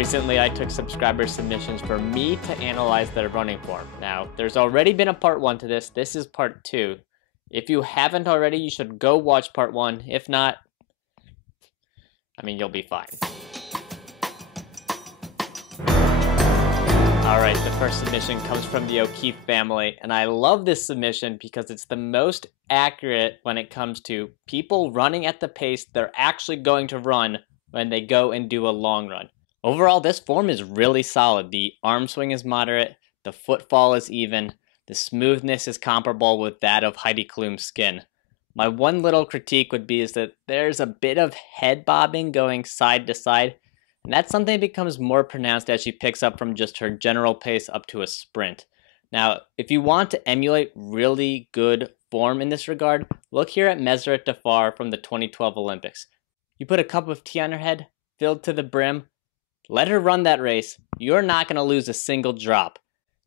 Recently, I took subscriber submissions for me to analyze their running form. Now, there's already been a part 1 to this. This is part 2. If you haven't already, you should go watch part 1. If not, you'll be fine. Alright, the first submission comes from the O'Keefe family, and I love this submission because it's the most accurate when it comes to people running at the pace they're actually going to run when they go and do a long run. Overall, this form is really solid. The arm swing is moderate, the footfall is even, the smoothness is comparable with that of Heidi Klum's skin. My one little critique would be is that there's a bit of head bobbing going side to side, and that's something that becomes more pronounced as she picks up from just her general pace up to a sprint. Now, if you want to emulate really good form in this regard, look here at Meseret Defar from the 2012 Olympics. You put a cup of tea on her head, filled to the brim, let her run that race, you're not going to lose a single drop.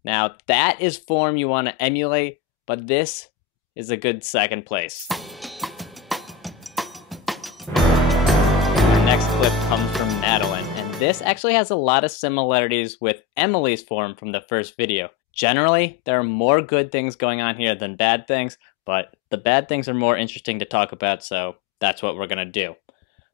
Now, that is form you want to emulate, but this is a good second place. Our next clip comes from Madeline, and this actually has a lot of similarities with Emily's form from the first video. Generally, there are more good things going on here than bad things, but the bad things are more interesting to talk about, so that's what we're going to do.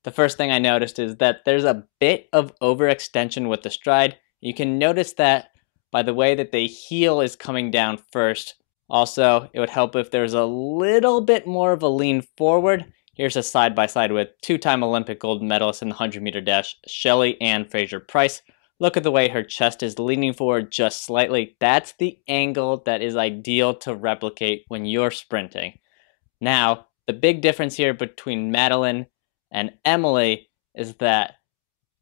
The first thing I noticed is that there's a bit of overextension with the stride. You can notice that by the way that the heel is coming down first. Also, it would help if there's a little bit more of a lean forward. Here's a side-by-side with two-time Olympic gold medalist in the 100-meter dash, Shelly Ann Fraser-Pryce. Look at the way her chest is leaning forward just slightly. That's the angle that is ideal to replicate when you're sprinting. Now, the big difference here between Madeline and Emily is that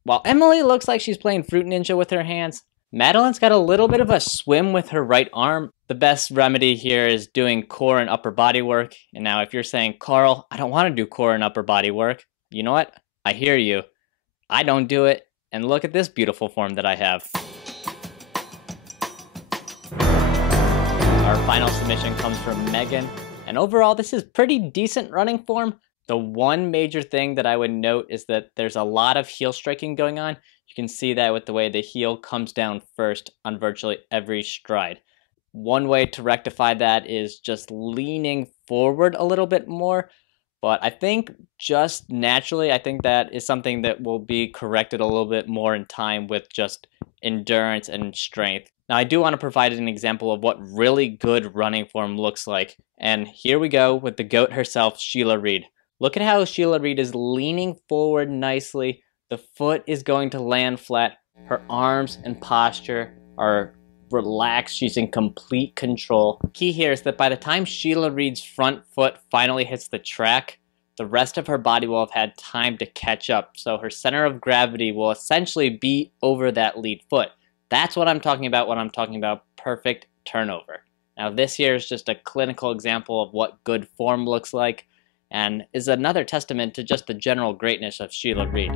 while Emily looks like she's playing Fruit Ninja with her hands, Madeline's got a little bit of a swim with her right arm. The best remedy here is doing core and upper body work. And now if you're saying, Carl, I don't want to do core and upper body work, you know what? I hear you. I don't do it. And look at this beautiful form that I have. Our final submission comes from Megan. And overall, this is pretty decent running form. The one major thing that I would note is that there's a lot of heel striking going on. You can see that with the way the heel comes down first on virtually every stride. One way to rectify that is just leaning forward a little bit more. But I think just naturally, I think that is something that will be corrected a little bit more in time with just endurance and strength. Now, I do want to provide an example of what really good running form looks like. And here we go with the GOAT herself, Sheila Reid. Look at how Sheila Reid is leaning forward nicely. The foot is going to land flat. Her arms and posture are relaxed. She's in complete control. Key here is that by the time Sheila Reid's front foot finally hits the track, the rest of her body will have had time to catch up. So her center of gravity will essentially be over that lead foot. That's what I'm talking about when I'm talking about perfect turnover. Now this here is just a clinical example of what good form looks like, and is another testament to just the general greatness of Sheila Reid.